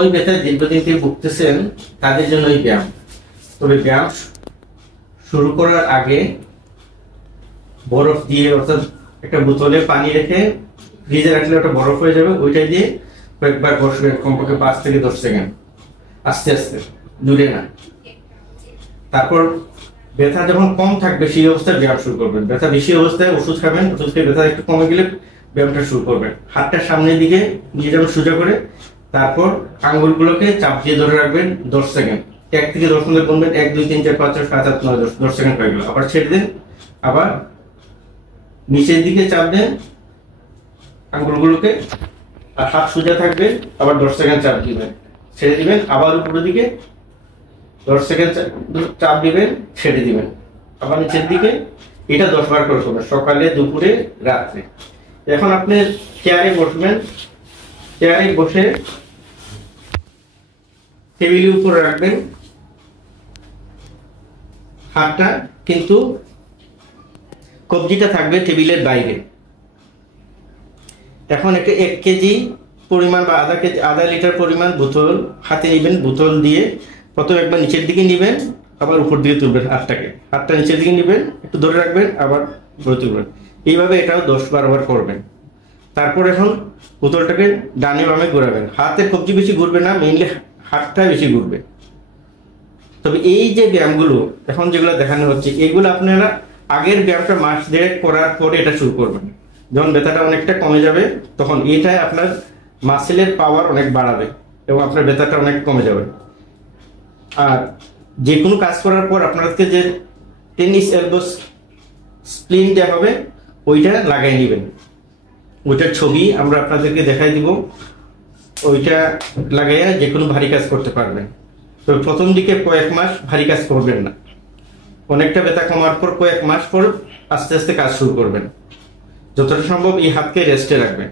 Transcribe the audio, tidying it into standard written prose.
ওই ব্যথায় দীর্ঘদিন থেকে ভুগতেছেন তাদের জন্য এই ব্যায়াম। তবে ব্যায়াম শুরু করার আগে বরফ দিয়ে, অর্থাৎ একটা বোতলে পানি রেখে ফ্রিজে রাখলে ওটা বরফ হয়ে যাবে, ওইটা দিয়ে কয়েকবার বসবেন, কমপক্ষে 5 থেকে 10 সেকেন্ড, আস্তে আস্তে, দূরে না। তারপর ব্যথা যখন কম থাকবে সেই অবস্থায় ব্যায়াম শুরু করবেন। ব্যথা বেশি অবস্থায় ওষুধ খাবেন, ওষুধ খেয়ে ব্যথা একটু কমে গেলে ব্যায়ামটা শুরু করবেন। হাতটা সামনের দিকে নিয়ে যাবেন সোজা করে, তারপর আঙ্গুলগুলোকে চাপ দিয়ে ধরে রাখবেন 10 সেকেন্ড। 1 থেকে 10 মিনিট গুনবেন, 1 2 3 4 5 6 7 8 9 10 সেকেন্ড হয়ে গেল। আবার ছেড়ে দেন, আবার নিচের দিকে চাপ দেন আঙ্গুলগুলোকে, আর হাত সোজা থাকবে, আবার 10 সেকেন্ড চাপ দিবেন, ছেড়ে দিবেন, আবার উপরের দিকে 10 সেকেন্ড চাপ দিবেন, ছেড়ে দিবেন, আবার নিচের দিকে। এটা 10 বার করে করবেন, সকালে, দুপুরে, রাত্রে। এখন আপনি চেয়ারে বসবেন, চেয়ারে বসে টেবিলের উপরে রাখবেন হাতটা, কিন্তু কবজিটা থাকবে টেবিলের বাইরে। এখন একটা 1 কেজি পরিমাণ বা আধা লিটার পরিমাণ বোতল হাতে নেবেন। বোতল দিয়ে প্রথম একবার নিচের দিকে নেবেন, আবার উপর দিকে তুলবেন হাতটা নিচের দিকে নেবেন, একটু ধরে রাখবেন, আবার উপরে তুলবেন। এইভাবে এটাও 10-12 বার করবেন। তারপর এখন বোতলটাকে ডানে বামে ঘোরাবেন। হাতের কবজি বেশি ঘুরবে না, মেইনলি হাতটা বেশি ঘুরবে। তবে এই যে ব্যায়ামগুলো এখন যেগুলো দেখানো হচ্ছে, এগুলো আপনারা আগের ব্যায়ামটা মাস 1.5 করার পরে এটা শুরু করবেন। যখন ব্যথাটা অনেকটা কমে যাবে, তখন এটাই আপনার মাসেলের পাওয়ার অনেক বাড়াবে এবং আপনার ব্যথাটা অনেক কমে যাবে। আর যে কোনো কাজ করার পর আপনাদেরকে যে টেনিস এলবো স্প্লিন দেওয়া হবে, ওইটা লাগাই নেবেন। ওইটার ছবি আমরা আপনাদেরকে দেখাই দিব। ওইটা লাগাইয়া যে কোনো ভারী কাজ করতে পারবেন। তো প্রথম দিকে কয়েক মাস ভারী কাজ করবেন না, অনেকটা ব্যথা কমার পর কয়েক মাস পর আস্তে আস্তে কাজ শুরু করবেন। যতটা সম্ভব এই হাতকে রেস্টে রাখবেন।